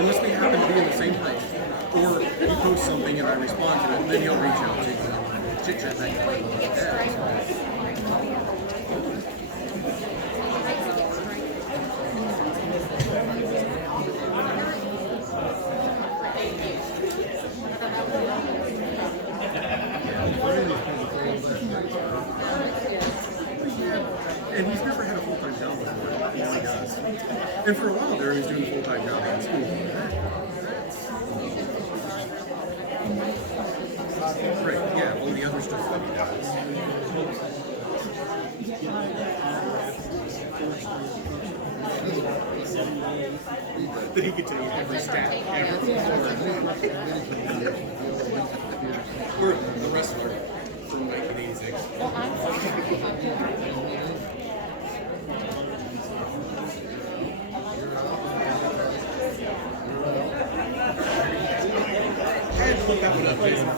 unless we happen to be in the same place, or you post something and I respond to it, and then he'll reach out to you, chit chat that kind of thing. And he's never had a full-time job before. Now he does. And for a while there, he was doing a full-time job in school. Right, yeah, all the other stuff that he does. That he could take every stat ever. Or the wrestler from 1986. I had to look that one up, Jason.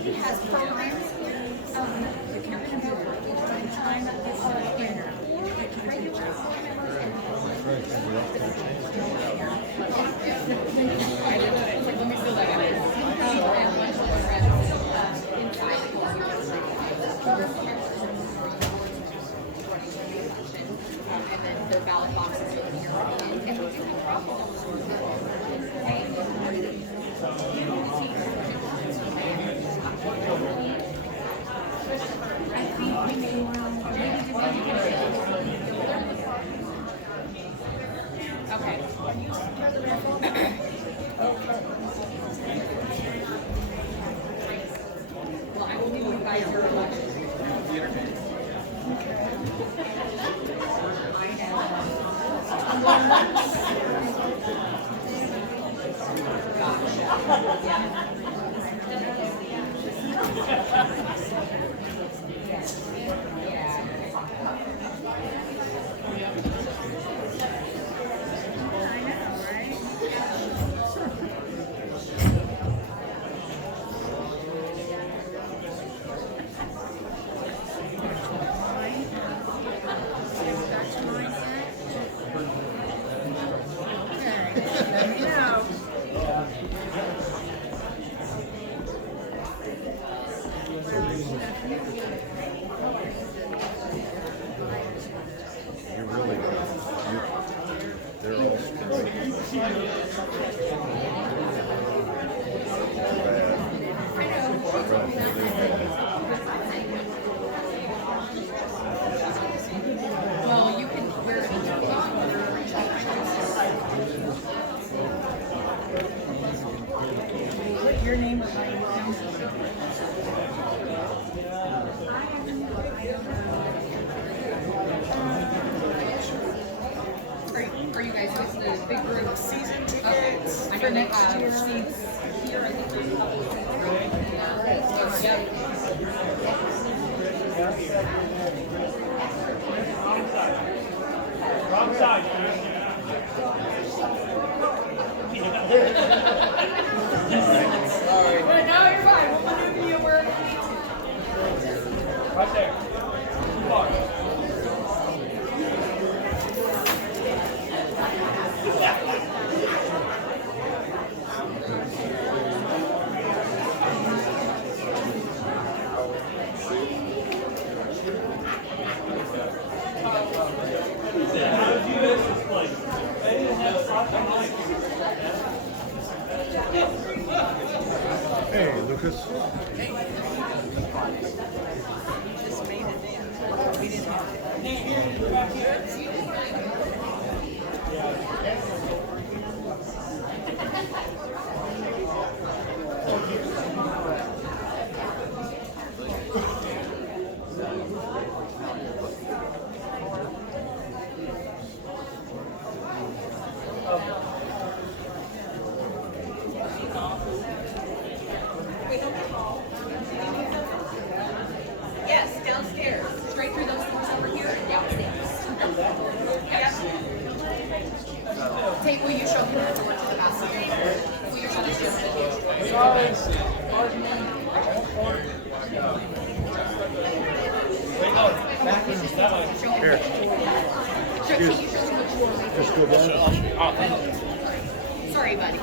He has programs. The camera can be working time and then the ballot boxes over here. And we do have problems. I think we may want to okay. Well, I will be with you guys your election. Well, you can wear it. Put your name behind it. Are you guys with the big group season tickets for next year? Seats here, I think there's a couple of Wrong side. Sorry. But no, you're fine. We'll maneuver you wherever you need to. Right there. Too far. Hey, Lucas. Just made it in. We didn't have it. Sorry. Pardon me. Wait, no. Backwards. That way. Here. Can you show me what you were making? Just go down. Oh, thank you. Sorry, buddy.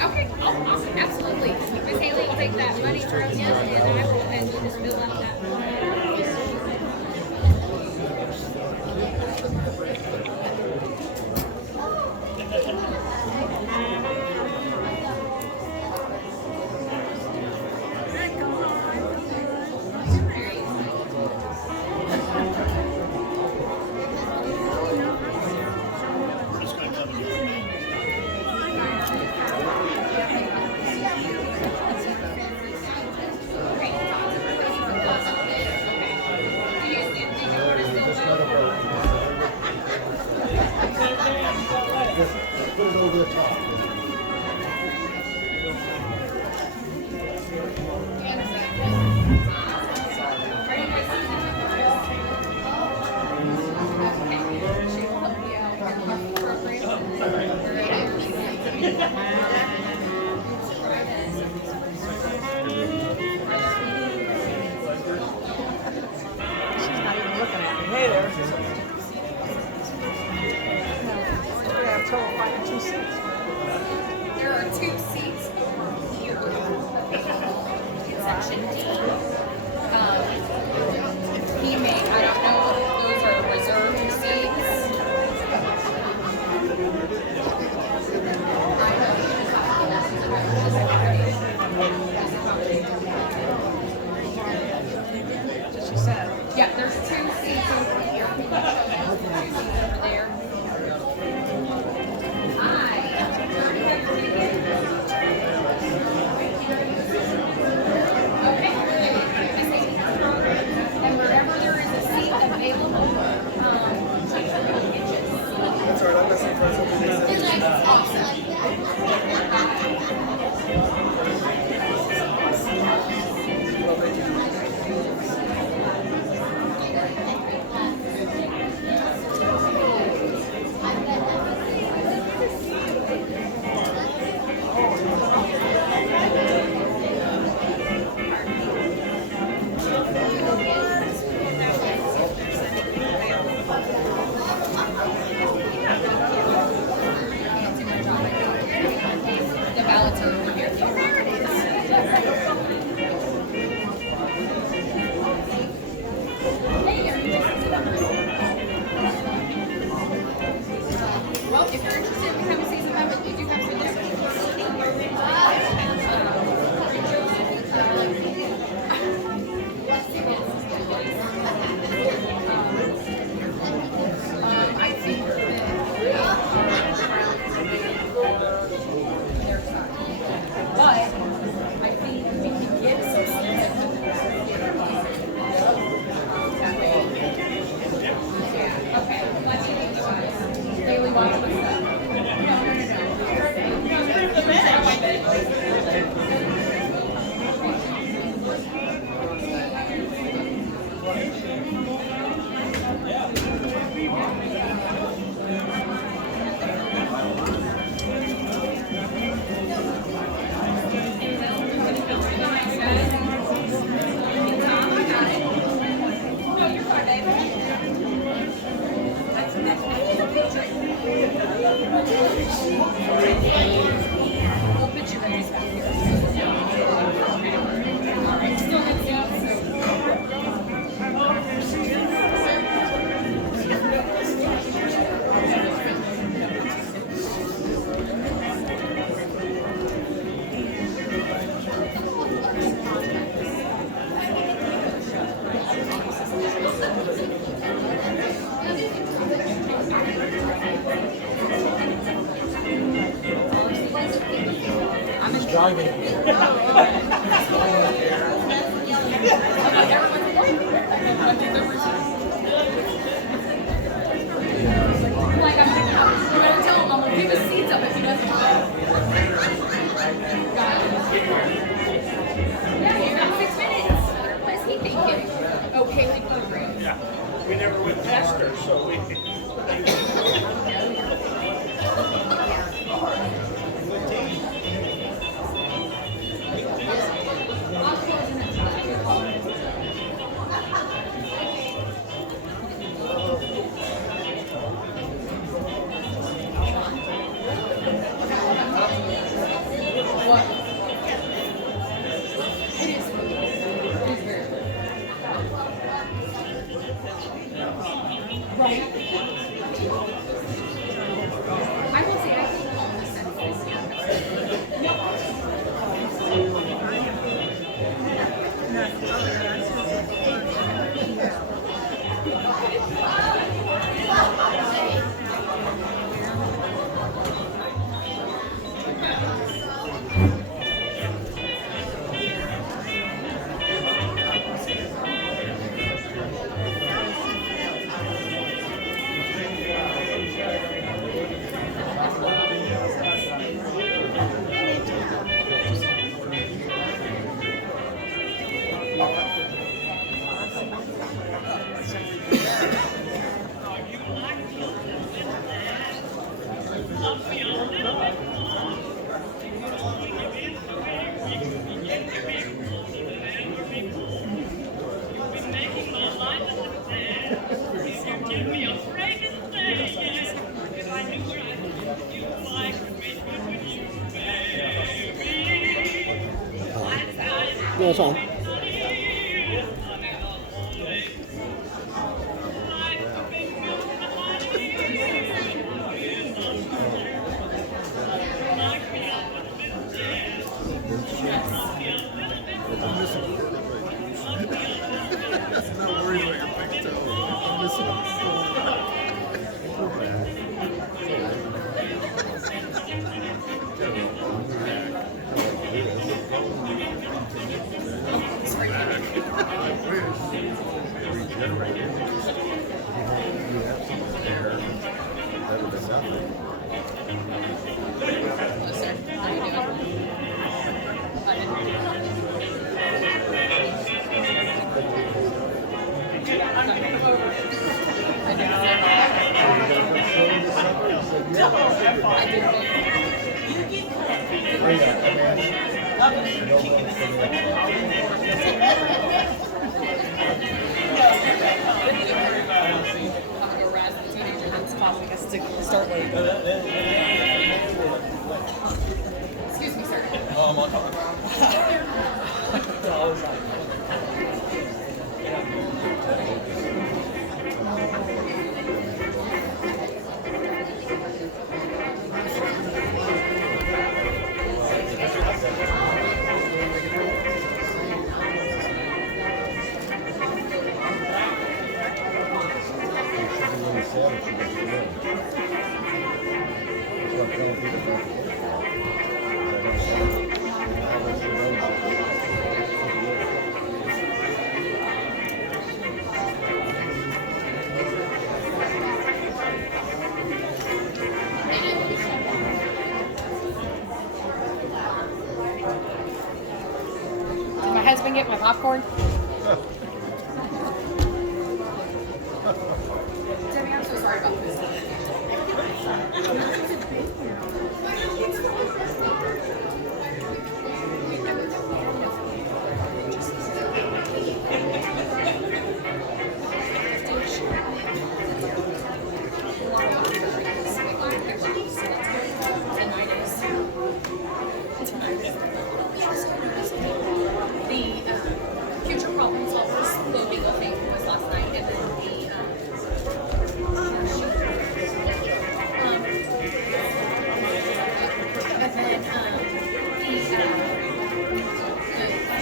Okay, oh, awesome, absolutely. Miss Haley will take that money from him, and I will, and we'll just fill out that. Put it over the top. She's not even looking at me. Hey there. We have trouble finding 2 seats. There are 2 seats over here in section D. He may, I don't know if those are reserved seats. She said. Yeah, there's 2 seats over here. 2 seats over there. Okay. And wherever there is a seat available, That's all right, I've got some friends over there. awesome. driving. Like, I'm gonna tell him, I'm gonna give his seats up if he doesn't. Yeah, you got 6 minutes. What is he thinking? Oh, Kaylee program. Yeah. We never went past her, so we. What? It is. It is very good. Right. I will say, I think all the senses. No, it's on. I'm not worried about your big toe. I'm missing it so Start with. Excuse me, sir. Oh, I'm on top. Did my husband get my popcorn? Debbie, I'm so sorry about this. The future problem solvers, the legal thing was last night, and then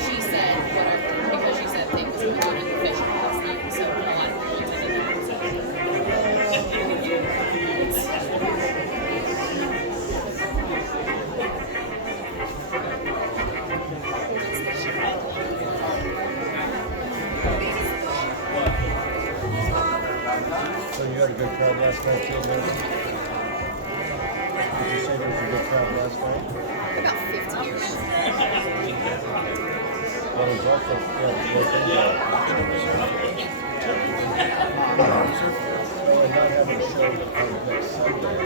she said whatever because she said things were not official last night, so a lot of people didn't. crowd last night too, Liz? Did you say there was a good crowd last night? About 50 years. Well, there's also, yeah, there's and not having a show on next Sunday.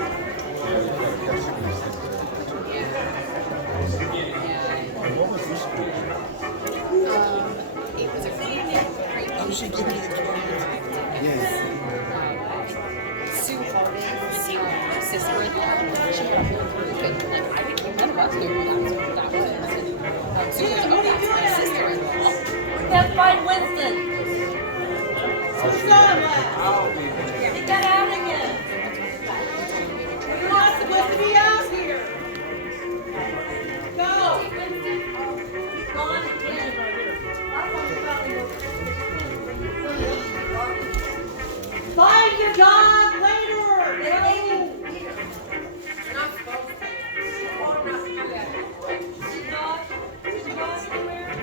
And what was this group? It was a great She gave me the Yes. Sue Harding's sister in law. She had a whole group, and like I became one of us. That was it. Sue was, oh, that's my sister in law. Can't find Winston. He got out again. You're not supposed to be out here. Go. He's gone again. Find your dog later. You're not supposed to. You're not to do that. Is your dog anywhere?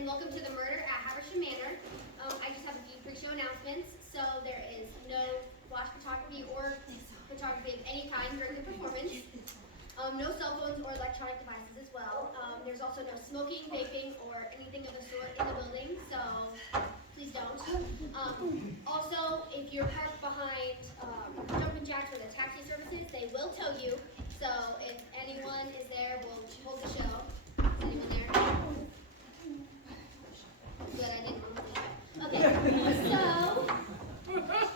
and welcome to the murder at Haversham Manor. I just have a few pre-show announcements. So there is no flash photography or photography of any kind during the performance. No cell phones or electronic devices as well. There's also no smoking, vaping, or anything of the sort in the building, so please don't. Also, if you're parked behind Jumpin' Jacks or the taxi services, they will tow you. So if anyone is there, we'll hold the show. Is anyone there? Good, I didn't remember that. Okay, so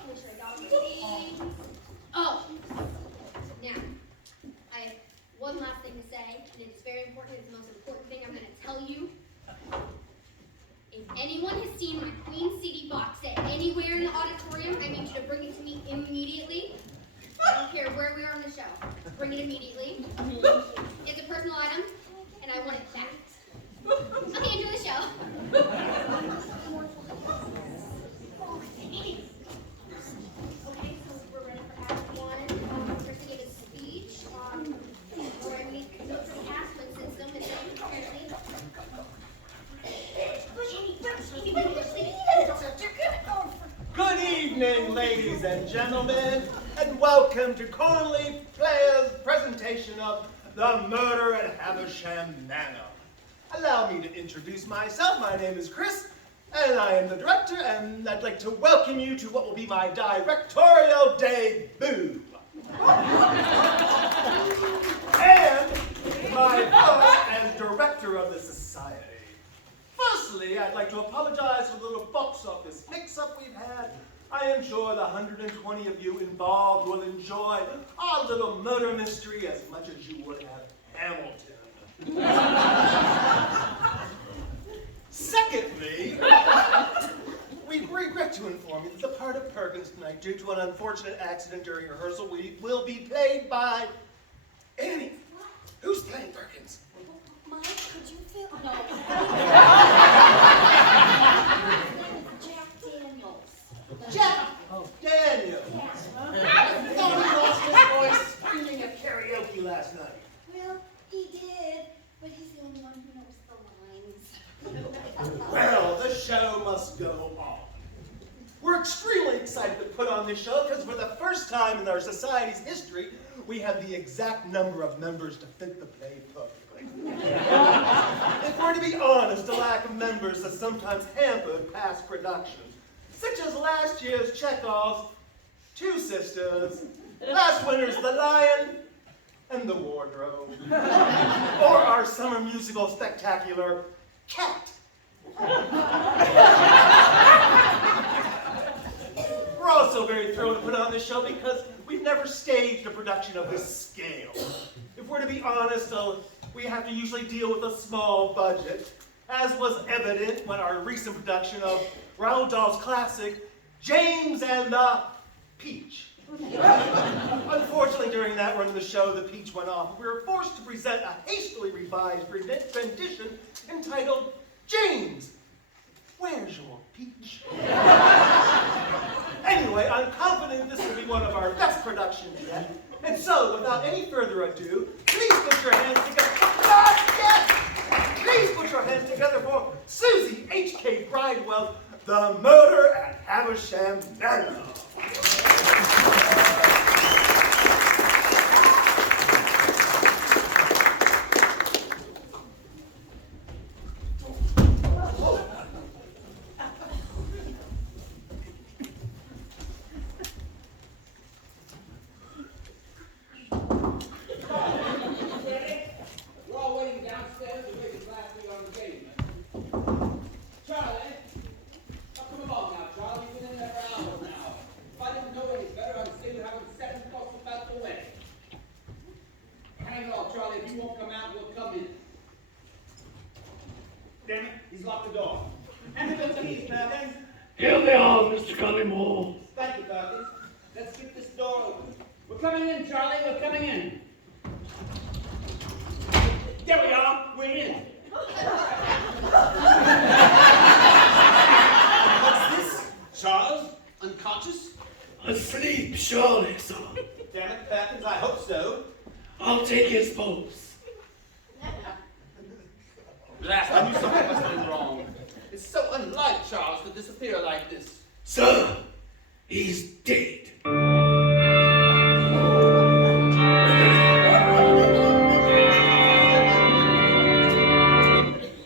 make sure I got all the things. Oh, now I have one last thing to say, and it's very important. It's the most important thing I'm going to tell you. If anyone has seen my Queen CD box set anywhere in the auditorium, I need you to bring it to me immediately. I don't care where we are on the show. Bring it immediately. It's a personal item, and I want it back. Okay, enjoy the show. Okay, so we're ready for Act 1. First to give a speech on where we notes the cast system and things, apparently. Good evening, ladies and gentlemen, and welcome to Cornleaf Players' presentation of The Murder at Haversham Manor. Allow me to introduce myself. My name is Chris, and I am the director, and I'd like to welcome you to what will be my directorial debut. And my first as director of the society. Firstly, I'd like to apologize for the little box office mix-up we've had. I am sure the 120 of you involved will enjoy our little murder mystery as much as you would have Hamilton. Secondly, we regret to inform you that the part of Perkins tonight, due to an unfortunate accident during rehearsal, will be played by Annie. Who's playing Perkins? Mike, could you feel? No. Jack Daniels. Jack Daniels. I thought he lost his voice screaming at karaoke last night. Well, he did, but he's the only one who knows the lines. Well, the show must go on. We're extremely excited to put on this show because for the first time in our society's history, we have the exact number of members to fit the play perfectly. If we're to be honest, the lack of members has sometimes hampered past productions, such as last year's Chekhov's Two Sisters, last winter's The Lion and the Wardrobe, or our summer musical spectacular, Cat. We're also very thrilled to put on this show because we've never staged a production of this scale. If we're to be honest, we have to usually deal with a small budget, as was evident when our recent production of Roald Dahl's classic, James and the Peach. Unfortunately, during that run of the show, the peach went off. We were forced to present a hastily revised rendition entitled, James, Where's Your Peach? Anyway, I'm confident this will be one of our best productions yet. And so, without any further ado, please put your hands together. Please put your hands together for Susie H.K. Bridewell, The Murder at Haversham Manor. Damn it, he's locked the door. And the keys, Perkins. Here they are, Mr. Cullingmore. Thank you, Perkins. Let's get this door open. We're coming in, Charlie, we're coming in. There we are, we're in. What's this? Charles? Unconscious? Asleep, surely, sir. Damn it, Perkins, I hope so. I'll take his pulse. Blast, I knew something must have been wrong. disappear like this? Sir, he's dead.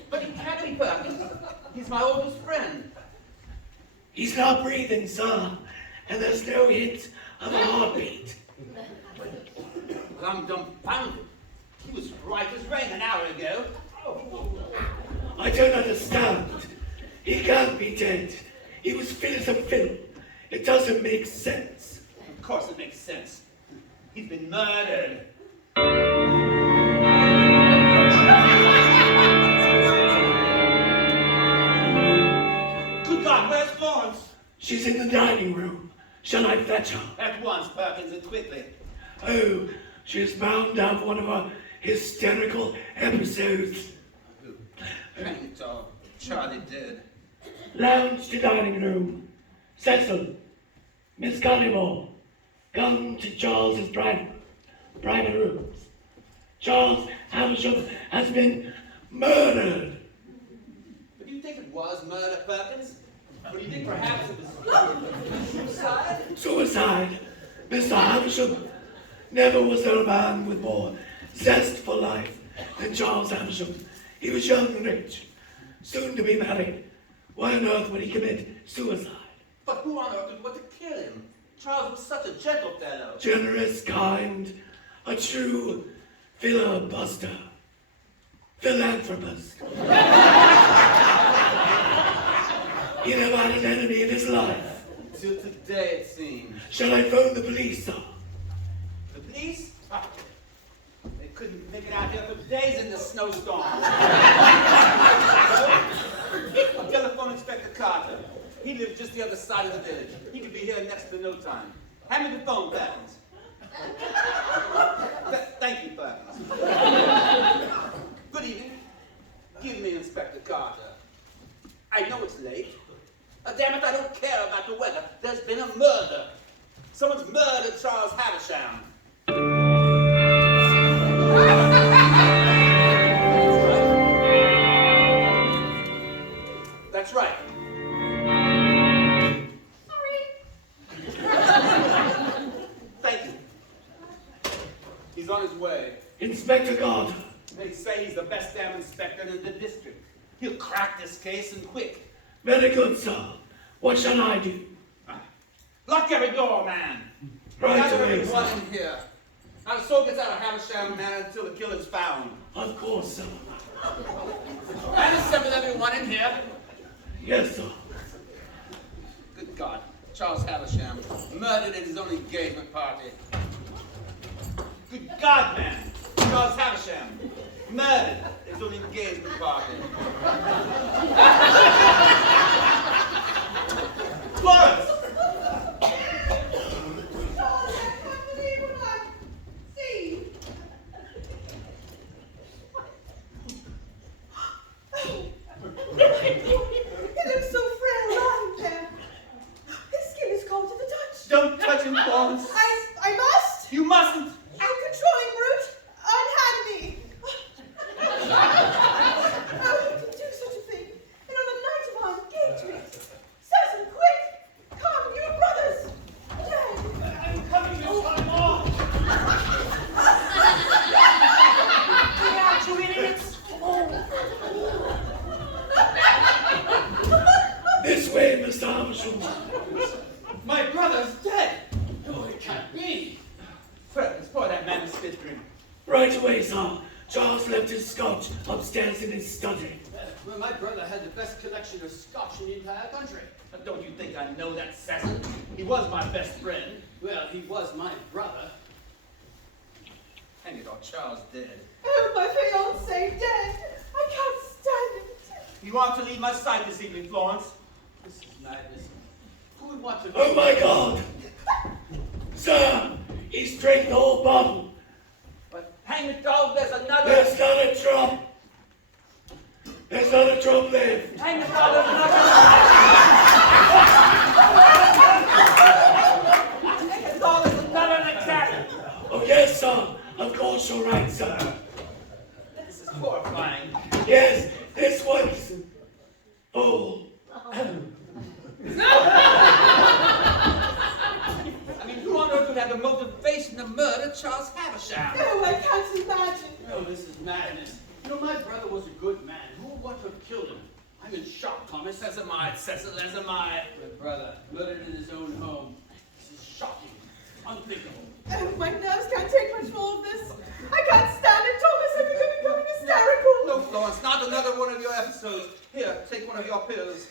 But he can't be, Perkins. He's my oldest friend. He's not breathing, sir, and there's no hint of a heartbeat. Well, I'm dumbfounded. He was right as rain an hour ago. I don't understand. He can't be dead. He was fit as a fiddle. It doesn't make sense. Of course it makes sense. He's been murdered. Good God, where's Florence? She's in the dining room. Shall I fetch her? At once, Perkins, and quickly. Oh, she's bound to have one of her hysterical episodes. Hang it all. Charlie dead. Lounge to dining room. Cecil, Miss Collymore, come to Charles's private rooms. Charles Havisham has been murdered. But do you think it was murder, Perkins? Or do you think perhaps it was suicide? Suicide. Mr. Havisham never was there a man with more zest for life than Charles Havisham. He was young and rich, soon to be married. Why on earth would he commit suicide? But who on earth would want to kill him? Charles was such a gentle fellow. Generous, kind, a true filibuster, philanthropist. He never had an enemy in his life. Till today, it seems. Shall I phone the police, sir? The police? Ah, they couldn't make it out here for days in the snowstorm. I'll telephone Inspector Carter. He lives just the other side of the village. He could be here next to no time. Hand me the phone, Perkins. Thank you, Perkins. Good evening. Give me Inspector Carter. I know it's late. Damn it, I don't care about the weather. There's been a murder. Someone's murdered Charles Havisham. That's right. Thank you. He's on his way. Inspector Carter. They say he's the best damn inspector in the district. He'll crack this case and quick. Very good, sir. What shall I do? Lock every door, man. Right Gather away, everyone sir. in here. Now the soul gets out of Havisham, man, until the killer's found. Of course, sir. And assemble everyone in here. Yes, sir. Good God. Charles Havisham, murdered at his own engagement party. Good God, man. Charles Havisham, murdered at his own engagement party. Florence! He looks so frail lying there. His skin is cold to the touch. Don't touch him, Florence. I must. You mustn't. Uncontrolling brute, unhand me. How could you do such a thing? And on the night of our engagement. Cecil, quick! Come, you brothers! Dead! I'm coming, Miss Collymore. Get out, you idiots! This way, Mr. Havisham. My brother's dead. No, it can't be. Perkins, pour that man a stiff drink. Right away, sir. Charles left his scotch upstairs in his study. Well, my brother had the best collection of scotch in the entire country. Don't you think I know that Cecil? He was my best friend. Well, he was my brother. Hang it all, Charles dead. Oh, my fiancé dead! I can't stand it! You want to leave my sight this evening, Florence? This is madness. Who would want to... Oh my God! Sir, he's drank the whole bottle. But hang the dog, there's another... There's not a drop. There's not a drop left. Hang the dog, there's another... Hang the dog, there's another attack. Oh yes, sir. Of course you're right, sir. This is horrifying. Yes, this one's full. Thomas. As am I, Cecil, as am I. My brother, murdered in his own home. This is shocking. Unthinkable. Oh, my nerves can't take much more of this. I can't stand it, Thomas. I'm becoming hysterical. No, Florence, not another one of your episodes. Here, take one of your pills.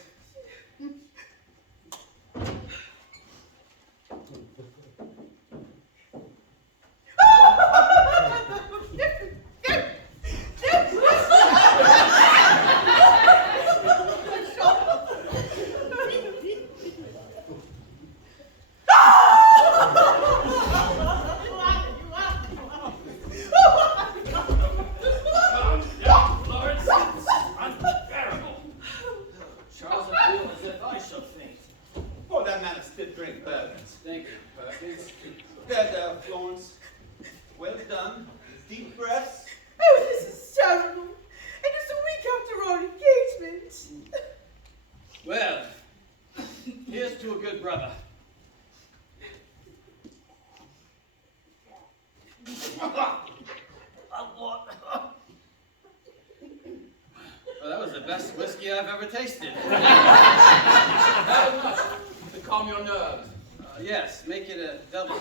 Charles, I feel as if I shall faint. For that man still drink Perkins. Thank you, Perkins. There, Florence. Well done. Deep breaths. Oh, this is terrible. And just a week after our engagement. Well, here's to a good brother. Well, that was the best whiskey I've ever tasted. Very much to calm your nerves. Yes, make it a double.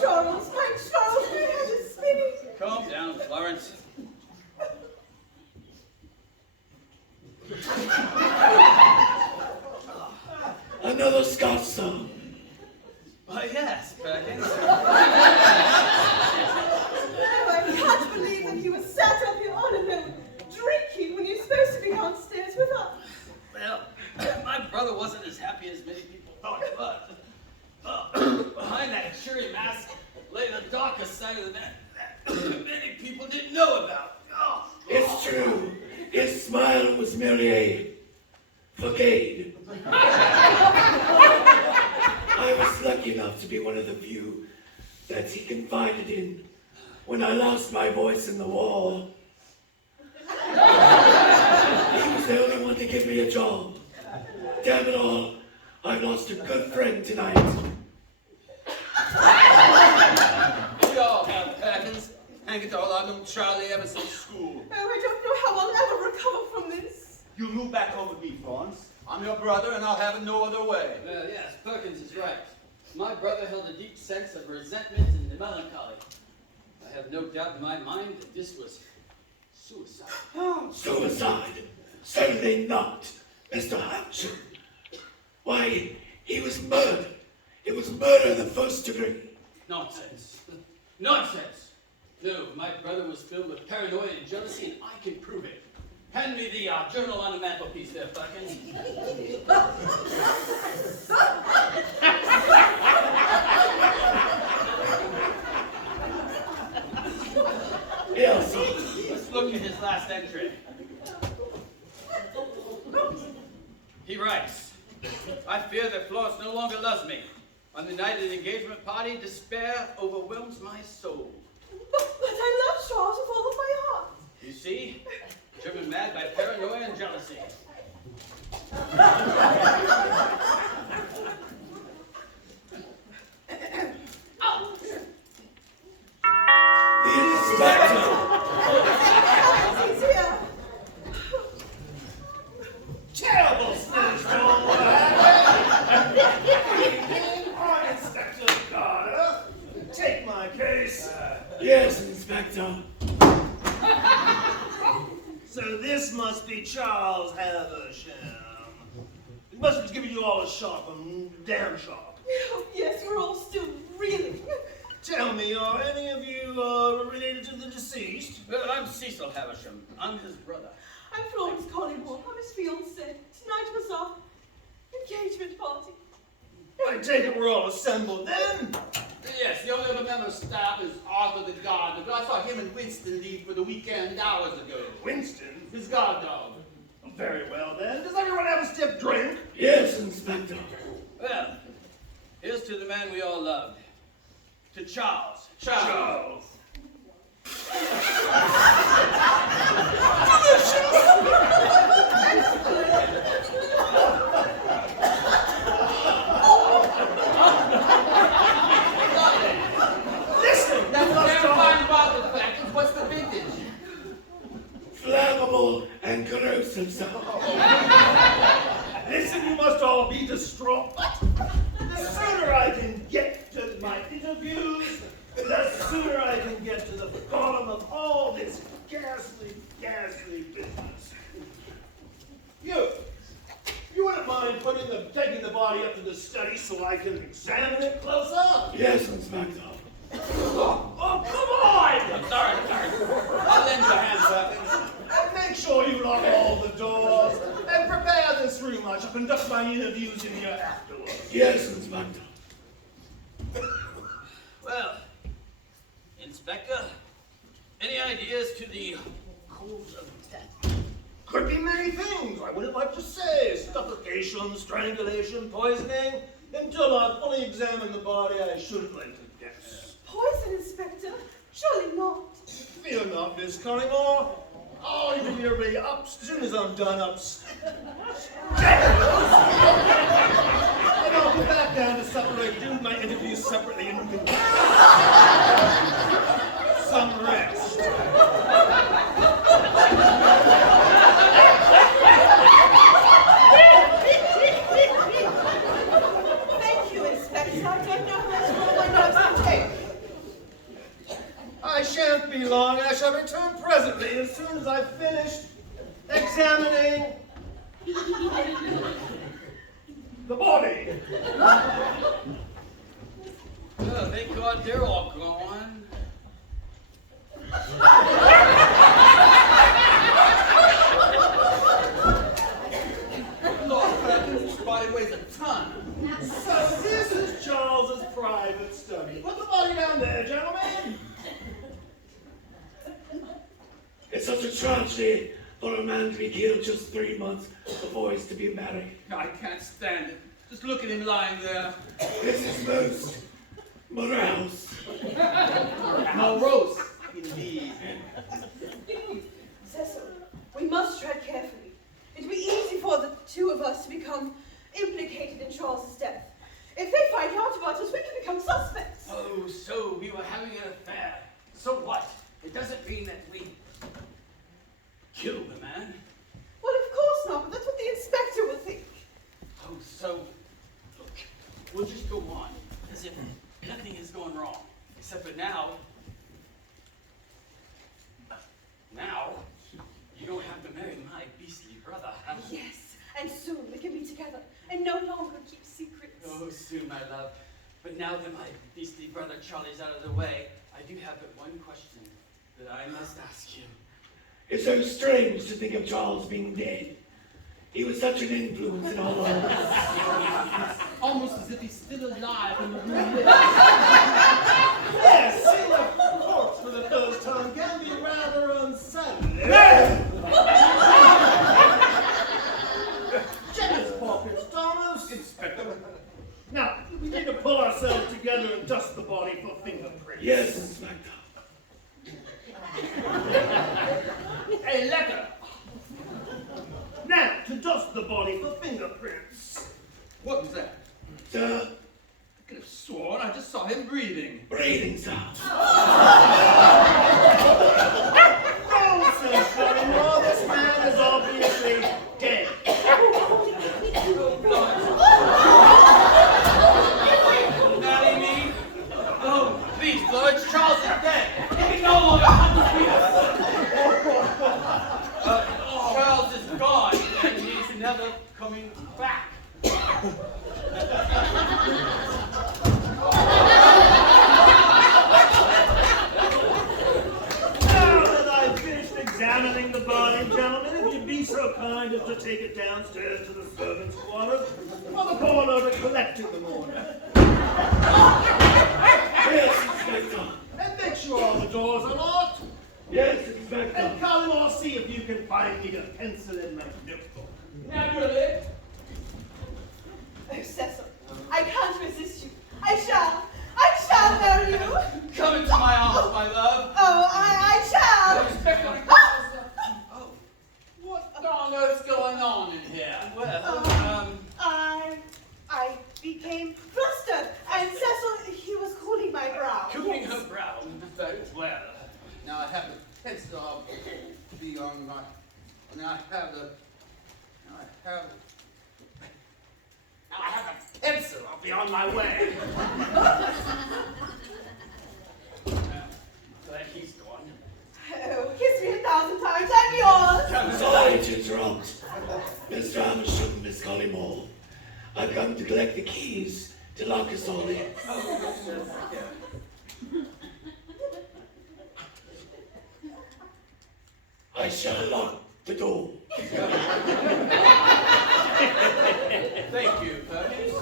Charles, my Charles, my head is spinning. Calm down, Florence. Another Scotch song. Why, yes, Perkins. Oh, I can't believe that you were sat up here on alone, drinking when you're supposed to be downstairs with us. Well, my brother wasn't as happy as many people thought, but behind that cheery mask lay the darker side of the man that many people didn't know about. Oh. It's true. His smile was merely a facade. I was lucky enough to be one of the few that he confided in when I lost my voice in the war. He was the only one to give me a job. Damn it all, I've lost a good friend tonight. We all have Perkins. Hang it all, I've known Charlie ever since school. Oh, I don't know how I'll ever recover from this. You move back home with me, Florence. I'm your brother, and I'll have it no other way. Well, yes, Perkins is right. My brother held a deep sense of resentment and melancholy. I have no doubt in my mind that this was suicide. Suicide? Certainly not, Mr. Hampshire. Why, he was murdered. It was murder in the first degree. Nonsense. Nonsense. No, my brother was filled with paranoia and jealousy, and I can prove it. Hand me the journal on the mantelpiece there, Perkins. Yes, Let's look at his last entry. He writes, I fear that Florence no longer loves me. On the night of the engagement party, despair overwhelms my soul. But I love Charles with all of my heart. You see? Driven mad by paranoia and jealousy. the inspector. He's here. Terrible snowstorm, I'm Inspector Carter. Take my case. Yes, Inspector. So this must be Charles Haversham. He must have given you all a shock, damn shock. Oh, yes, we're all still reeling. Tell me, are any of you related to the deceased? Well, I'm Cecil Haversham. I'm his brother. I'm Florence Collingwood. I'm his fiancée. Tonight was our engagement party. I take it we're all assembled then? Yes, the only other member of staff is Arthur the guard dog. I saw him and Winston leave for the weekend hours ago. Winston? His guard dog. Very well then. Does everyone have a stiff drink? Yes, Inspector. Well, here's to the man we all loved. To Charles. Charles. Listen, That's what I'm fine about the fact. What's the vintage? Flammable and corrosive, sir. Listen, you must all be distraught. The sooner I can get to my interviews, the sooner I can get to the bottom of all this ghastly business. You wouldn't mind taking the body up to the study so I can examine it close up? Yes, Inspector. Oh, come on! I'm sorry. I'll lend you a hand, Perkins. And make sure you lock all the doors and prepare this room. I shall conduct my interviews in here afterwards. Yes, Inspector. Well, Inspector, any ideas to the cause of death? Could be many things. I wouldn't like to say. Suffocation, strangulation, poisoning. Until I've fully examined the body, I shouldn't like to guess. Poison, Inspector? Surely not. Fear not, Miss Cunningmore. I'll interview everybody up as soon as I'm done upstairs. And I'll go back down to separate, do my interviews separately, and you can some rest. Thank you, Inspector. I don't know how much more my nerves can take. I shan't be long. I shall return presently as soon as I've finished examining the body. Oh, thank God they're all gone. Lord Perkins, this body weighs a ton. So this is Charles's private study. Put the body down there, gentlemen. It's such a tragedy for a man to be killed just 3 months before he's to be married. I can't stand it. Just look at him lying there. This is most morose. Morose, indeed. Cecil, we must tread carefully. It'd be easy for the two of us to become implicated in Charles's death. If they find out about us, we can become suspects. Oh, so we were having an affair. So what? It doesn't mean that we killed the man. Well, of course not, but that's what the inspector will think. Oh, so look, we'll just go on as if nothing is going wrong. Except for now, you don't have to marry my beastly brother. Yes, and soon we can be together and no longer keep secrets. Oh, soon, my love. But now that my beastly brother Charlie's out of the way, I do have but one question that I must ask you. It's so strange to think of Charles being dead. He was such an influence in our lives. Almost as if he's still alive in the room. Yes, seeing a corpse for the first time can be rather unsettling. Check his pockets, Thomas. Inspector. Now, we need to pull ourselves together and dust the body for fingerprints. Yes, Inspector. A letter. Now, to dust the body for fingerprints. What was that? Sir, I could have sworn I just saw him breathing. breathing sound. Nonsense, Cunningmore. This man is obviously dead. Marry me? Oh, please, Lord, Charles is dead. He can no longer hunt me. Charles is gone, and he's never coming back. Now that I've finished examining the body, gentlemen, if you'd be so kind as to take it downstairs to the servants' quarters for the coroner to collect in the morning. Yes, Inspector. And make sure all the doors are locked. Yes, Inspector. And Cunningmore, see if you can find me a pencil in my notebook. Naturally. Oh, Cecil, I can't resist you. I shall marry you. Come into my arms, my love. Oh, I shall. Inspector. Oh, what on earth's going on in here? Well, I became flustered, and Cecil, he was cooling my brow. cooling her brow. Very Well, Now I have the pencil beyond my. Now I have the on my way. Glad he's gone. Oh, kiss me 1,000 times, I'm yours. Sorry to interrupt. Mr. Amersham, Miss Collymore. I've come to collect the keys to lock us all in. I shall lock the door. Thank you, Perkins.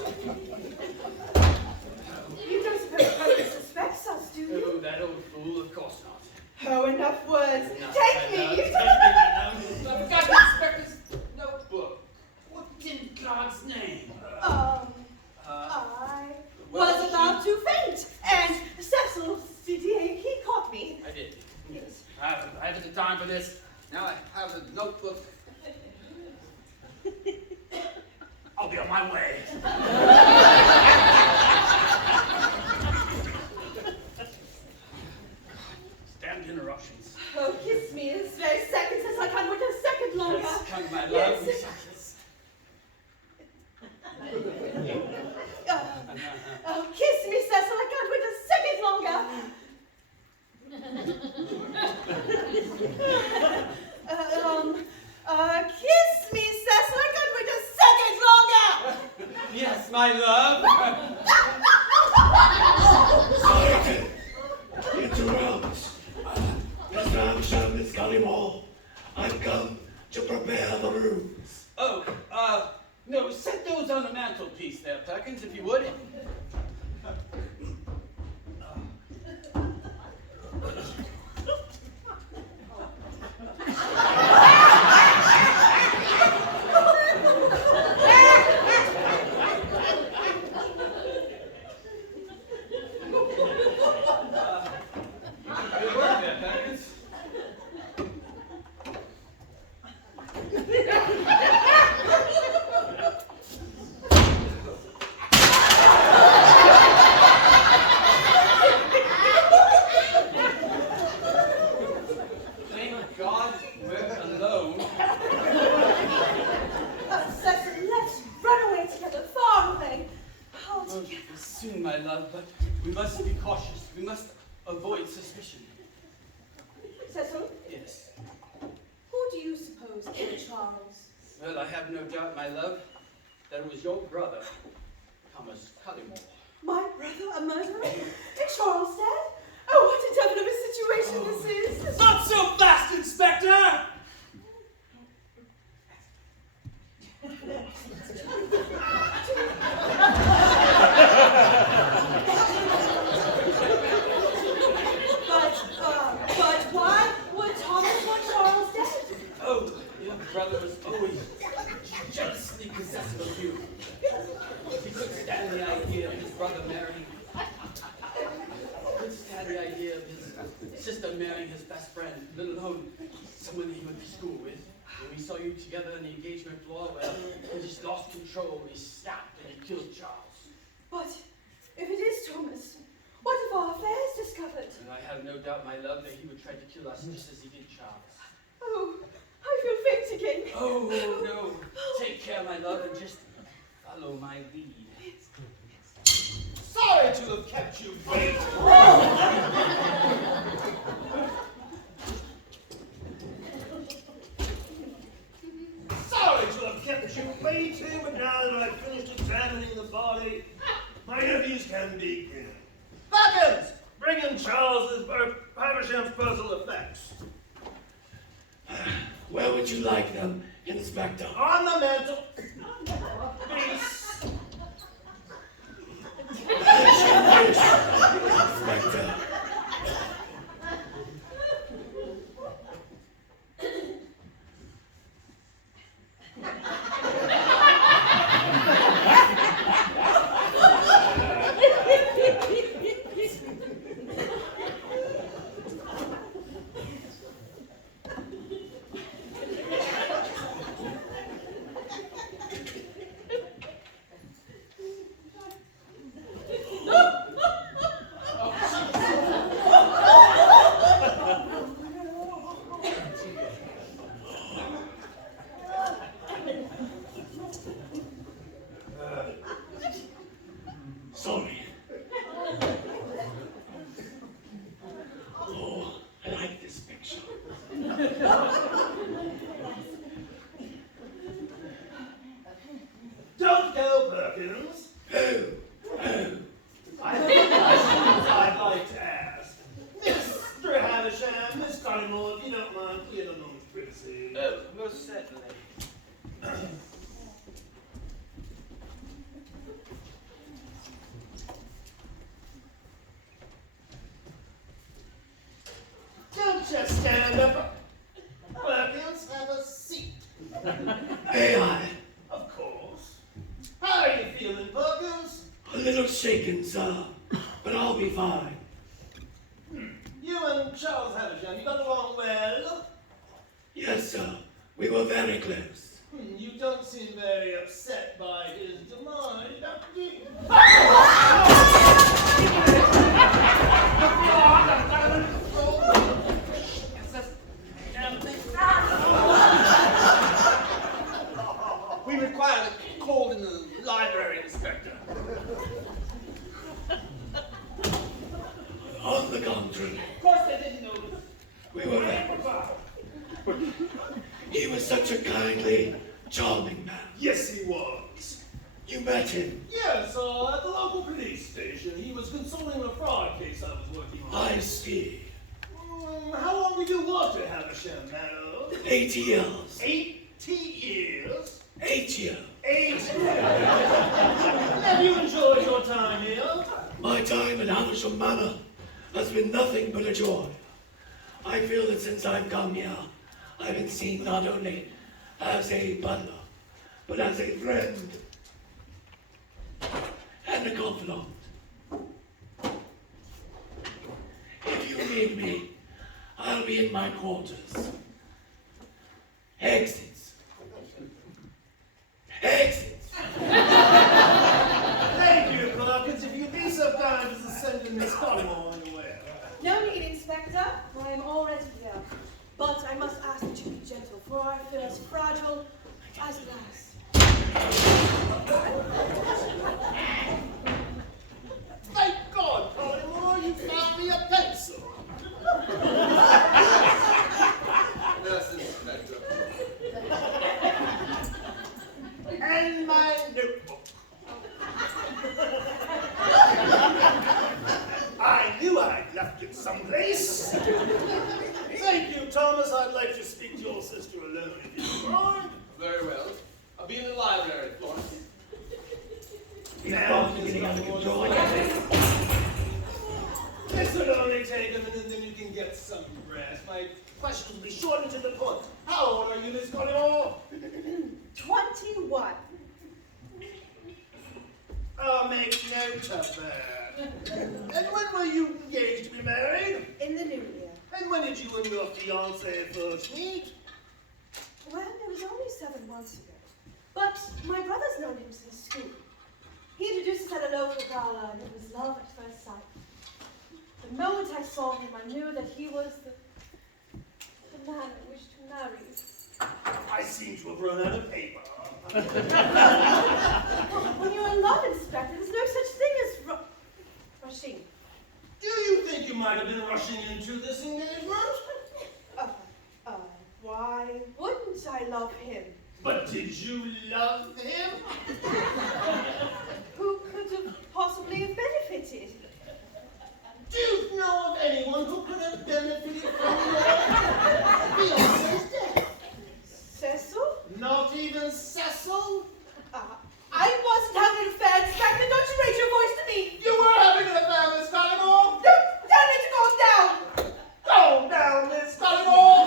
You don't suppose Perkins suspects us, do you? Oh, that old fool, of course not. Oh, enough words. Enough, Take my me. love, take me, my love. I've got the inspector's notebook. What's in God's name? I was about to faint, and Cecil Didier, he caught me. I did. Yes. I haven't the time for this. Now I have the notebook. I'll be on my way. Damned interruptions. Oh, kiss me this very second, since I can't wait a second longer. Yes, come, my love. Yes. Yes. Oh, kiss me, Cecil, I can't wait a second longer. Kiss me, Cecil, I can't wait a second longer. Yes, my love. Sorry to interrupt. Mr. Amersham, Miss Collymore. I've come to prepare the rooms. Oh, no, set those on the mantelpiece there, Perkins, if you would. Good work there, Perkins. Thank God we're alone. Cecil, let's run away together, far away. All Oh, together. soon, my love, but we must be cautious. We must avoid suspicion. Cecil, Yes. who do you suppose killed Charles? Well, I have no doubt, my love, that it was your brother, Thomas Collymore. My brother, a murderer? And Charles dead? Oh, what a devil of a situation this is! Not so fast, Inspector! But why would Thomas want Charles dead? Oh, your brother was always jealously possessive of you. He couldn't stand the idea of his brother marrying. Couldn't stand the idea of his sister marrying his best friend, let alone someone he went to school with. When we saw you together in the engagement ball, well, he just lost control. He snapped and he killed Charles. But if it is Thomas, what if our affair is discovered? And I have no doubt, my love, that he would try to kill us just as he did Charles. Oh, I feel faint again. Oh, no. Take care, my love, and just follow my lead. Sorry to have kept you waiting. Sorry to have kept you waiting, but now that I've finished examining the body, my interviews can begin. Perkins, bring in Charles's Haversham's personal effects. Where would you like them, Inspector? On the mantel. Peace. As you wish, Inspector. Perkins. Oh, I have a question I'd like to ask. Mr. Havisham, Miss Collymore, if you don't mind, please don't know Miss privacy. Oh, most certainly. Don't just stand up. Perkins, have a seat. may I? Of course. How are you feeling, Perkins? A little shaken, sir, but I'll be fine. You and Charles Havisham, you got along well? Yes, sir, we were very close. You don't seem very upset by his demise, do you? We require a call in the library, Inspector. On the contrary, Of course they didn't notice. we were very. He was such a kindly, charming man. Yes, he was. You met him. Yes, at the local police station. He was consoling a fraud case I was working on. I see. How long did you work at Havisham Manor? 8 years. 80 years? 8 years. 8 years. Have you enjoyed your time here? My time at Havisham Manor has been nothing but a joy. I feel that since I've come here, I've been seen not only as a butler, but as a friend and a confidant. If you need me, I'll be in my quarters. Exits. Exits. Thank you, Perkins. If you'd be so kind as to send in Miss Collymore on your way. No need, Inspector. I am already here. But I must ask that you be gentle, for I feel as fragile as glass. Thank God, Collymore, you found me a pencil. Yes, Inspector. And my notebook. I knew I'd left it someplace. Thank you, Thomas. I'd like to speak to your sister alone if you don't mind. Very well. I'll be in the library, Florence. Now, Getting out of control. this will only take a minute, then you can get some rest. My questions will be short and to the point. How old are you, Miss Collymore? 21. I'll make note of that. And when were you engaged to be married? In the new year. And when did you and your fiancé first meet? Well, it was only 7 months ago. But my brother's known him since school. He introduced us at a local gala, and it was love at first sight. The moment I saw him, I knew that he was the man I wished to marry. I seem to have run out of paper. When you're in love, Inspector, there's no such thing as rushing. Do you think you might have been rushing into this engagement? Why wouldn't I love him? But did you love him? Who could have possibly have benefited? Do you know of anyone who could have benefited from your fiancé's death? Cecil? Not even Cecil? I wasn't having an affair, Inspector. Don't you raise your voice to me. You were having an affair, Miss Collymore? Tell me to go down. Go down, Miss Collymore!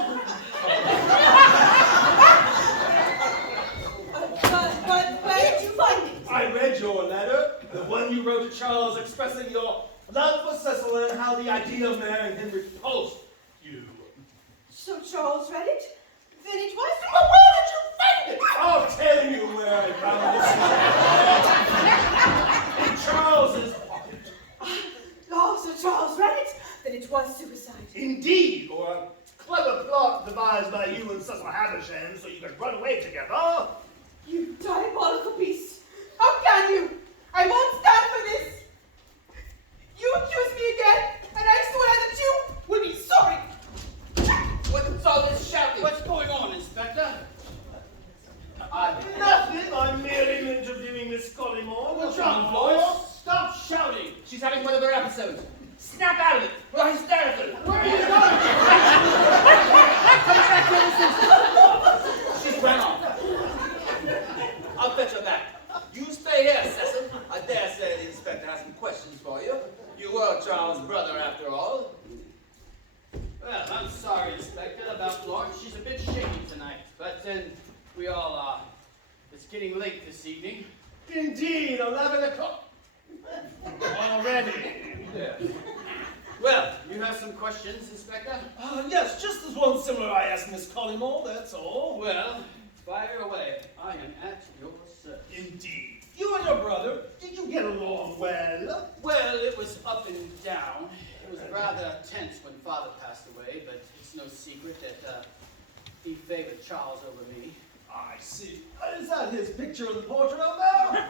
But where did you find it? I read your letter, the one you wrote to Charles expressing your love for Cecil and how the idea of marrying him repulsed you. So Charles read it? Then it was... But where did you find it? I'll tell you where I found it. In Charles's pocket. Oh, so Charles read it? Then it was suicide. Indeed, or a clever plot devised by you and Cecil Havisham so you could run away together. You diabolical beast! How can you? I won't stand for this! You accuse me again, and I swear that you will be sorry! What's all this shouting? What's going on, Inspector? Nothing. I'm merely interviewing Miss Miss Collymore. Well, What's John wrong, Floyd, boy? stop shouting. She's having one of her episodes. Snap out of it. We're hysterical. Where are you going? Come back here, She's run off. I'll fetch her back. You stay here, Cecil. I dare say the inspector has some questions for you. You were Charles' brother, after all. Well, I'm sorry, Inspector, about Florence. She's a bit shaky tonight. But then we all are. It's getting late this evening. Indeed, 11 o'clock. Already. Yeah. Well, you have some questions, Inspector? Yes, just as one similar I asked Miss Collymore, that's all. Well, fire away. I am at your service. Indeed. You and your brother, did you get along well? Well, it was up and down. It was rather tense when Father passed away, but it's no secret that he favored Charles over me. I see. Is that his picture in the portrait up there?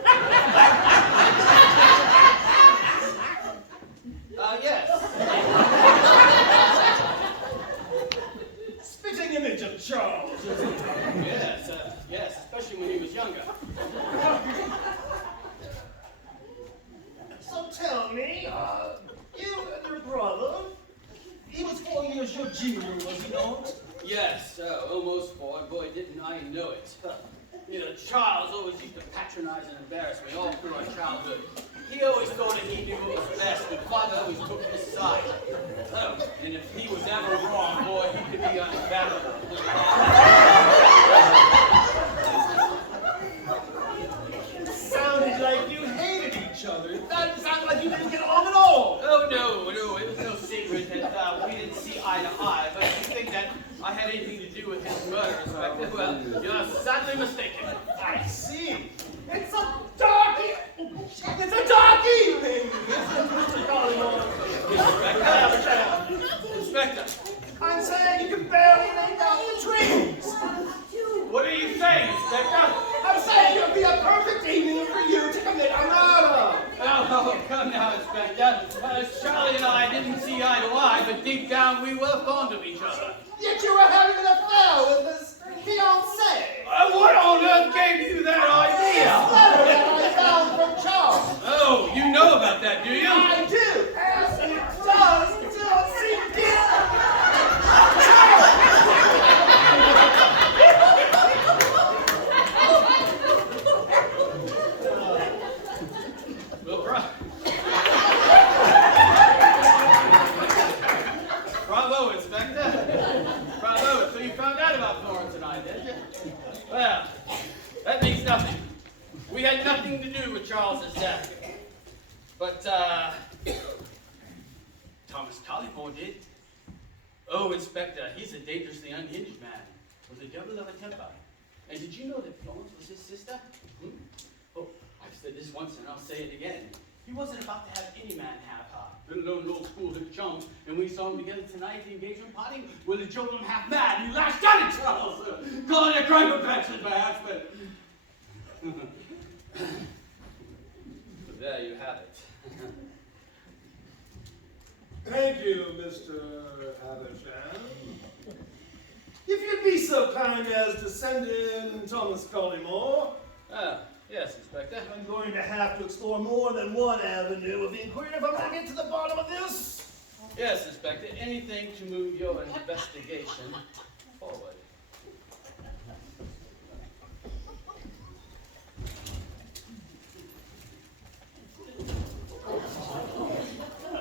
Yes. Spitting image of Charles, isn't it? Yes, yes, especially when he was younger. So tell me, you and your brother, he was 4 years your junior, was he not? Yes, almost 4. Boy, didn't I know it. You know, Charles always used to patronize and embarrass me all through our childhood. He always thought that he knew what was best, and Father always took his side. Oh, and if he was ever wrong, boy, he could be unfathomable. It sounded like you hated each other. That sounded like you didn't get along at all. Oh, no, it was no secret that we didn't see eye to eye, but if you think that I had anything to do with his murder, Inspector, well, you're sadly mistaken. I see. It's a dark evening. It's a dark evening, isn't it, Mr. Collymore? Inspector, I'm saying you can barely make out the trees. what are you saying, Inspector? I'm saying it would be a perfect evening for you to commit a murder. Oh, come now, Inspector. Charlie and I didn't see eye to eye, but deep down we were fond of each other. Yet you were having an affair with his fiancée. What on earth gave you that idea? This letter that I found from Charles. Oh, you know about that, do you? I do. As it does to a secret. Well, bravo, Inspector. Bravo. So you found out about Florence and I, did you? Well, that means nothing. We had nothing to do with Charles's death. But, Thomas Collymore did. Oh, Inspector, he's a dangerously unhinged man with a devil of a temper. And did you know that Florence was his sister? Oh, I've said this once and I'll say it again. He wasn't about to have any man have her, let alone no schoolhood chums. And we saw him together tonight at the engagement party where the children half mad and he lashed out at Charles, calling it crime of passion perhaps, but... but there you have it. Thank you, Mr. Habersham. If you'd be so kind as to send in Thomas Collymore, Yes, Inspector. I'm going to have to explore more than one avenue of inquiry if I'm going to get to the bottom of this. Yes, Inspector. Anything to move your investigation forward.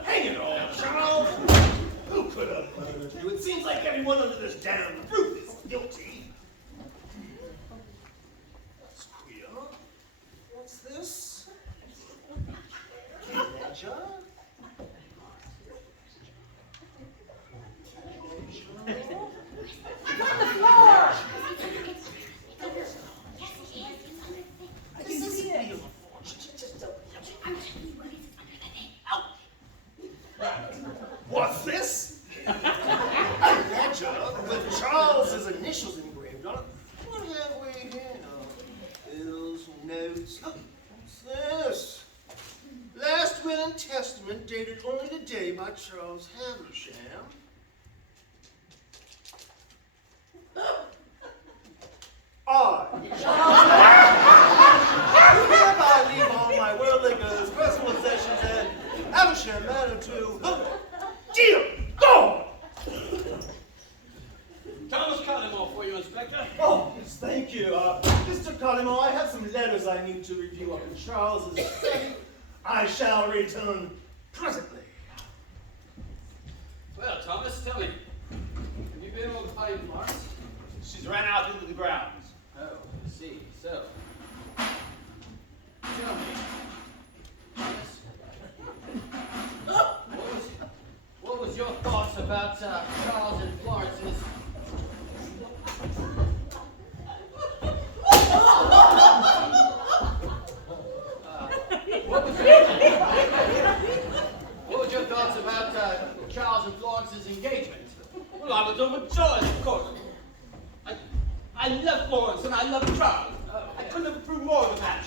Hang it all, Charles! Who could have murdered you? It seems like everyone under this damn roof is guilty. That's queer. What's this? Ledger? It's on the floor! I didn't see any of them. What's this? A ledger with Charles's initials engraved on it. What have we here now? Bills, notes. What's this? Last will and testament dated only today by Charles Habersham. I, Charles Habersham, hereby Collymore, I have some letters I need to review up in Charles's study. I shall return presently. Well, Thomas, tell me, have you been over to Pine Florence? She's ran out into the grounds. Oh, I see. So, tell me, Thomas, what was your thoughts about Charles and Florence's? What was your thoughts about Charles and Florence's engagement? Well, I was overjoyed, of course. I love Florence and I love Charles. I couldn't have approved more of the match.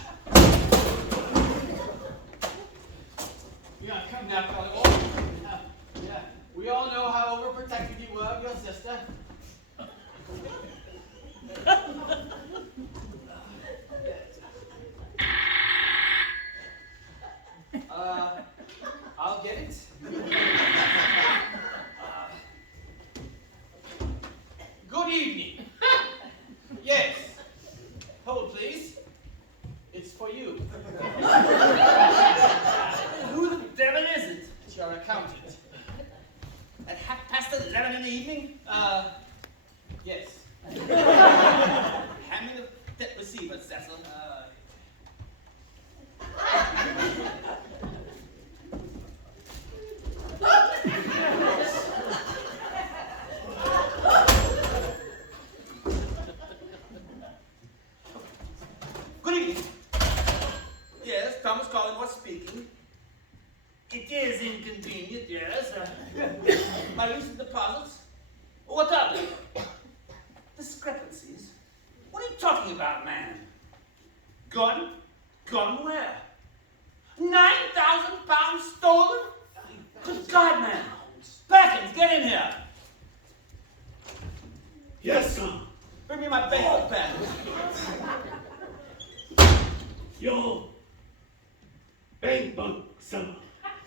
Yeah, come now, Collymore. Yeah, we all know how overprotective you were of your sister. I'll get it. Good evening. Yes. Hold, please. It's for you. Who the devil is it? It's your accountant. At 11:30 in the evening? Yes. Hand me the receiver, Cecil. Good evening. Yes, Thomas Collymore speaking. It is inconvenient, yes. My recent deposits? What are they? Discrepancies? What are you talking about, man? Gone? Gone where? 9,000 pounds stolen? Good God, man. Perkins, get in here. Yes, sir. Bring me my bank pen. Your bank book, sir.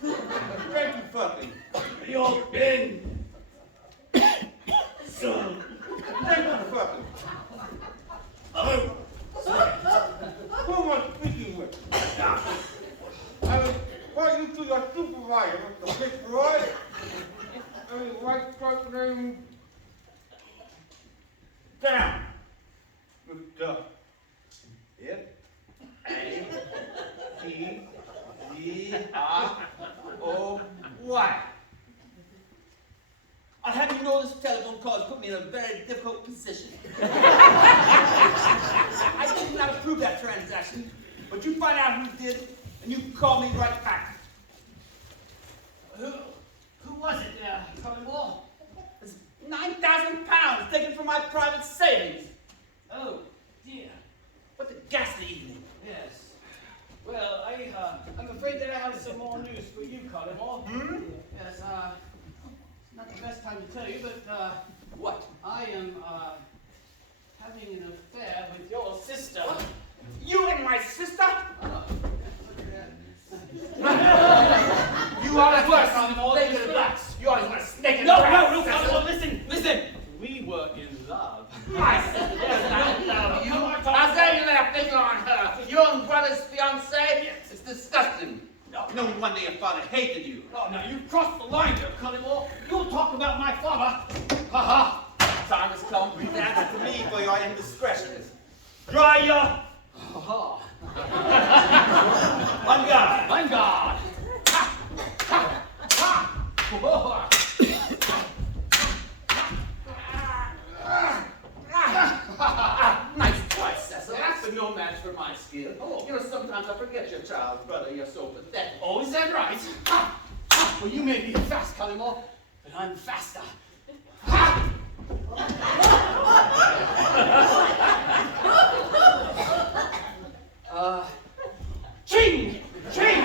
Thank you, fucking. Your pen, sir. Thank you, fucking. Oh, Who am I speaking with? I will point you to your supervisor, Mr. Fitzroy. And his white truck name. Down. Mr. F-A-T-Z-R-O-Y. I'll have you know this telephone call has put me in a very difficult position. I did not approve that transaction, but you find out who did, and you can call me right back. Who was it, Collymore? It's 9,000 pounds taken from my private savings. Oh, dear. What the ghastly evening. Yes. Well, I'm afraid that I have some more news for you, Collymore. Yes, it's not the best time to tell you, but, What? I am, having an affair with your sister. You and my sister? You are the worst, Collymore. Snake in the blacks. You are a snake in the No, grass. Collymore, listen. We were in love. My sister does not love you. How's that you lay a finger on her? Your own brother's fiancée? Yes. It's disgusting. No wonder your father hated you. Oh, now you crossed the line there, Collymore. You'll talk about my father. Ha ha. Time has come for you to answer to me for your indiscretions. Dry your... Ha On guard. On guard. Ha! Ha! Ha! Oh. Nice try, Cecil. That's but no match for my skill. Oh. You know, sometimes I forget your child's brother. You're so pathetic. Oh, is that right? Ha! Ha! Well, you may be fast, Collymore, but I'm faster. Ha! Ching! Ching!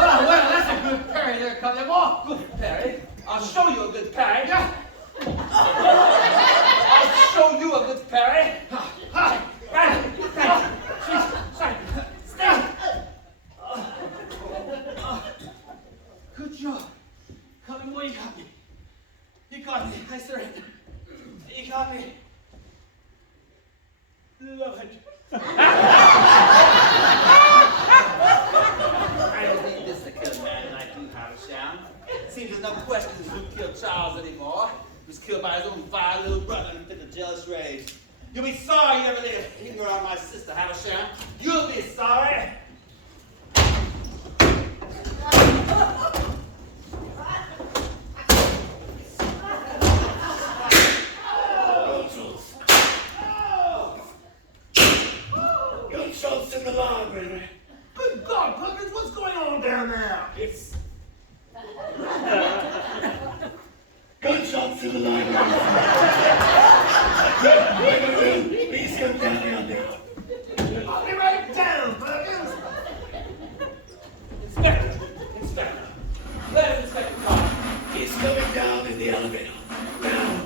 Oh, well, that's a good parry there, Collymore. Good parry. I'll show you a good parry. Yeah. I'll show you a good parry. Good job. Collymore, you got me. You got me. about me? Lord. I don't need this to kill a man like you, Havisham. Seems there's no question who killed Charles anymore. He was killed by his own vile little brother in a fit of jealous rage. You'll be sorry you ever laid a finger on my sister, Havisham. You'll be sorry. Gunshots in the library. Good God, Perkins, what's going on down there? It's gunshots in the library. Please come down here now. I'll be right down, Perkins. Inspector! Inspector! Where's Inspector Carter? He's coming down in the elevator. Now.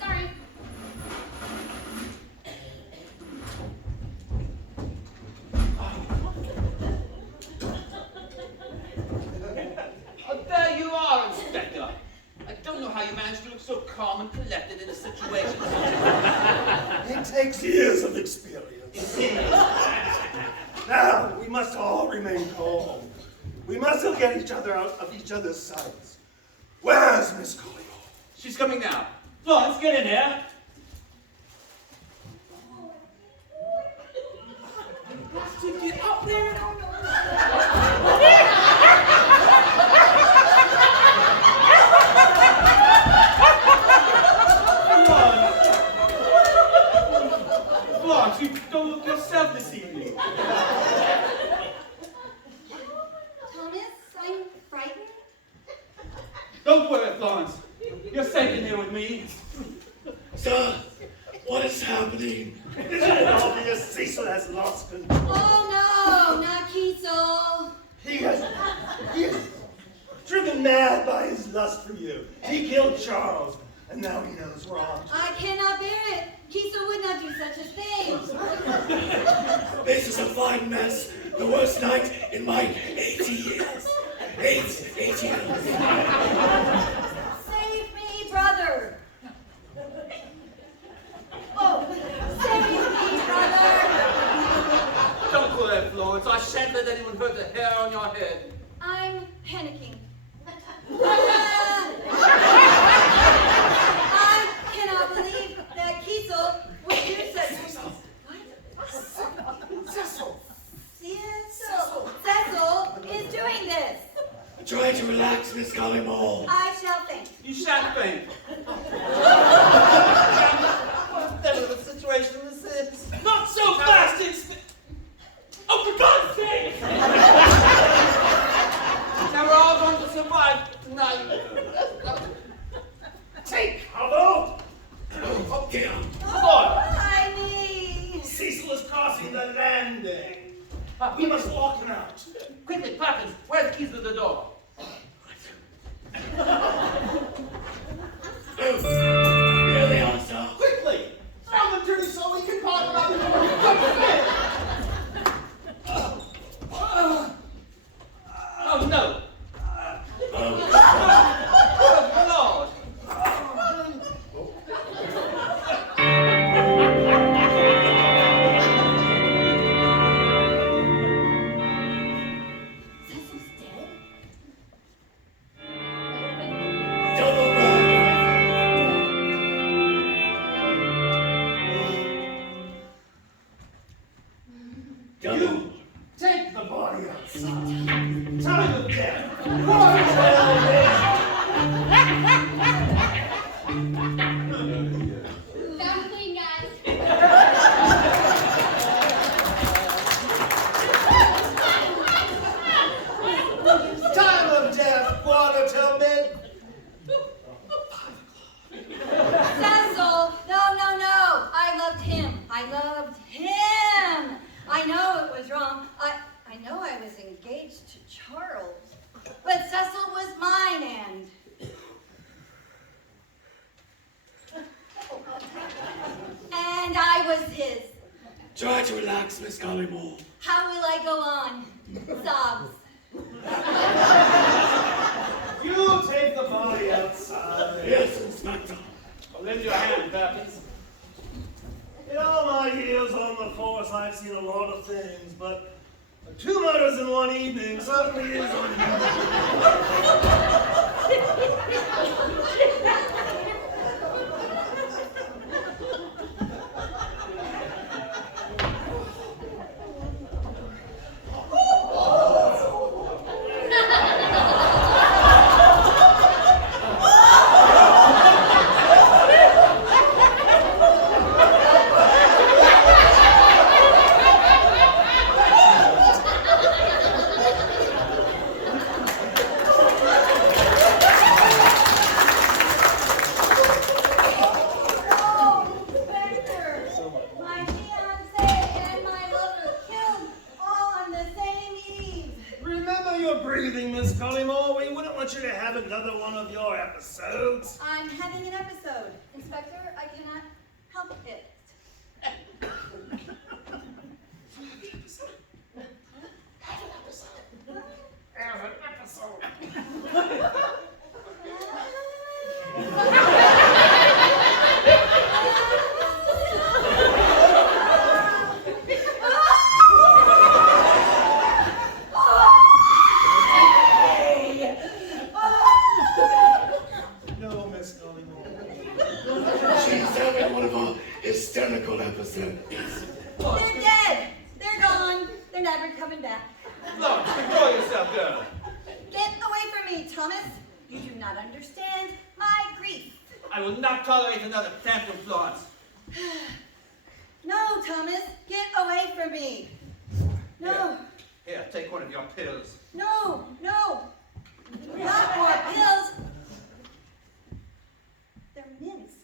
Sorry. Oh, there you are, Inspector. I don't know how you managed to look so calm and collected in a situation such as It takes years of experience. Now, we must all remain calm. We mustn't get each other out of each other's sights. Where's Miss Collymore? She's coming now. Florence, get in here. To get up there. Florence, you don't look yourself this evening. Thomas, I'm frightened. Don't worry, Florence. You're safe in here with me. Sir, what is happening? Isn't it obvious Cecil has lost control? Oh no, not Kiesel. He is driven mad by his lust for you. He killed Charles, and now he knows we're on. I cannot bear it. Kiesel would not do such a thing. This is a fine mess. The worst night in my 80 years. 80 years. Save me, brother. Oh, save me, brother. Don't call that Florence. I shan't let anyone hurt the hair on your head. I'm panicking. I cannot believe that Kiesel would do such. Cecil! Cecil is doing this. Try to relax, Miss Collymore. I shall think. You shan't faint. Whatever the situation this is. Not so fast, Inspector! Oh, for God's sake! Now we're all going to survive tonight. Take cover! Oh, dear. I mean. Cecil is crossing the landing. We must walk him out. Quickly, Perkins, where's the keys to the door? Oh, here they are, sir. Quickly! Throw them dirty so we can part around the door. Oh, no. Oh, Oh, Lord. Cecil's dead? double murder. Double. Take the body outside. Time of death. Roy Found a clean, guys. Time of death, quarter till mid. Cecil! No. I loved him. I know it was wrong. I know I was engaged to Charles. But Cecil was mine and I was his. Try to relax, Miss Collymore. How will I go on? Sobs. You take the body outside. Yes, Inspector. Well, lend your hand, Perkins. In all my years on the force, I've seen a lot of things, but 2 murders in one evening certainly is I'm having an episode. Inspector, I cannot help it. Hysterical episode. They're dead. They're gone. They're never coming back. Look, control yourself, girl. Get away from me, Thomas. You do not understand my grief. I will not tolerate another phantom Florence. No, Thomas. Get away from me. No. Here, take one of your pills. No. No. Not more pills. They're mints.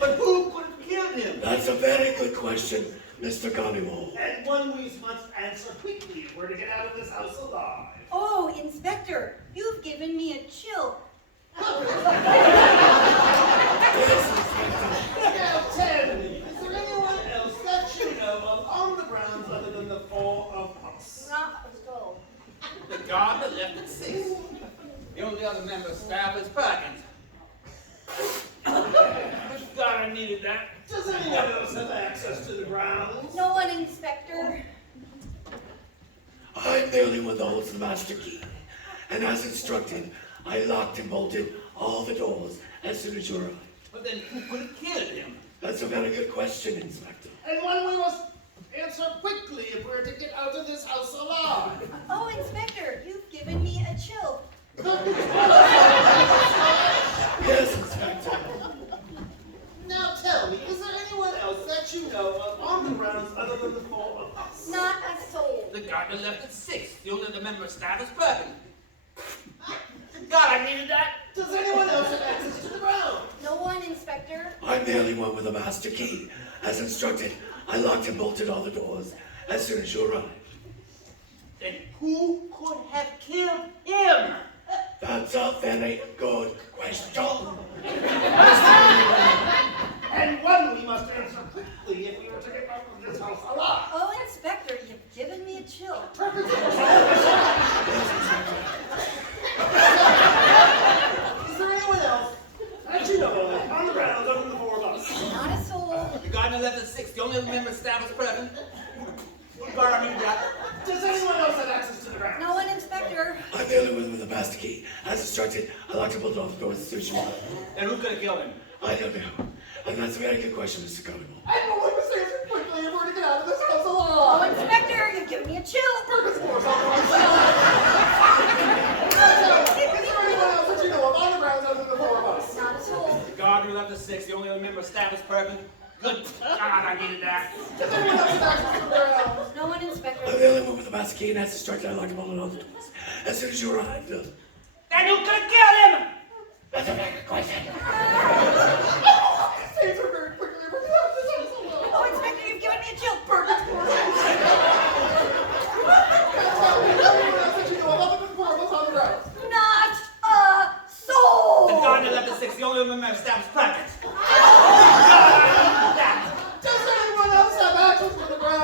But who could have killed him? That's a very good question, Mr. Gollywall. And one we must answer quickly if we're to get out of this house alive. Oh, Inspector, you've given me a chill. Now tell me, is there anyone else that you know of on the grounds other than the 4 of us? Not a soul. The gardener left at 6. The only other member of staff is Perkins. But God, I needed that. Does anyone else have access to the grounds? No one, Inspector. I'm the only one that holds the master key. And as instructed, I locked and bolted all the doors as soon as you arrived. But then who could have killed him? That's a very good question, Inspector. And one we must answer quickly if we're to get out of this house alive. Oh, Inspector, you've given me a chill. Yes, Inspector. Now tell me, is there anyone else that you know of on the grounds other than the 4 of us? Not a soul. The gardener left at 6. The only other member of staff is Perkins. God, I needed that. Does anyone else have access to the grounds? No one, Inspector. I'm the only one with a master key. As instructed, I locked and bolted all the doors as soon as you arrived. Then who could have killed him? That's a very good question. And one we must answer quickly if we were to get out of this house alive. Oh, Inspector, you've given me a chill. Is there anyone else that you know of on the grounds other than the 4 of us? Not a soul. The gardener left at 6. The only other member of staff is Perkins. God, I needed that. Does anyone else have access to the grounds? No one, Inspector. I'm the only one with a master key. As instructed, I locked and bolted all the doors as soon as you arrived. And who could have killed him? I don't know. And that's a very good question, Mr. Gollywall. I know what to say quickly if we're to get out of this house Oh, alive. Inspector, you've given me a chill. Is there anyone else that you know of on the grounds other than the 4 of us? Not a soul. The gardener left at 6. The only other member of staff is Perkins. Good God, I needed that. Does anyone else have access to the grounds? No one, I'm Inspector. the only one with a master key, and as instructed, I locked and bolted all the doors as soon as you arrived. Then who could have killed him? That's a very good question. Answer very quickly if we're to get out of this house alive. Oh, Inspector, you've given me a chill. Not a soul. The gardener left at 6. The only other member of staff is Perkins. God, I needed that. Does anyone else have access to the grounds?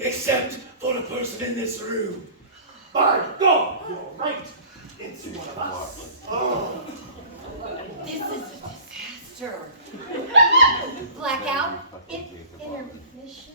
except for the person in this room. By God, you're right. It's one of us. Oh. This is a disaster. Blackout. Intermission.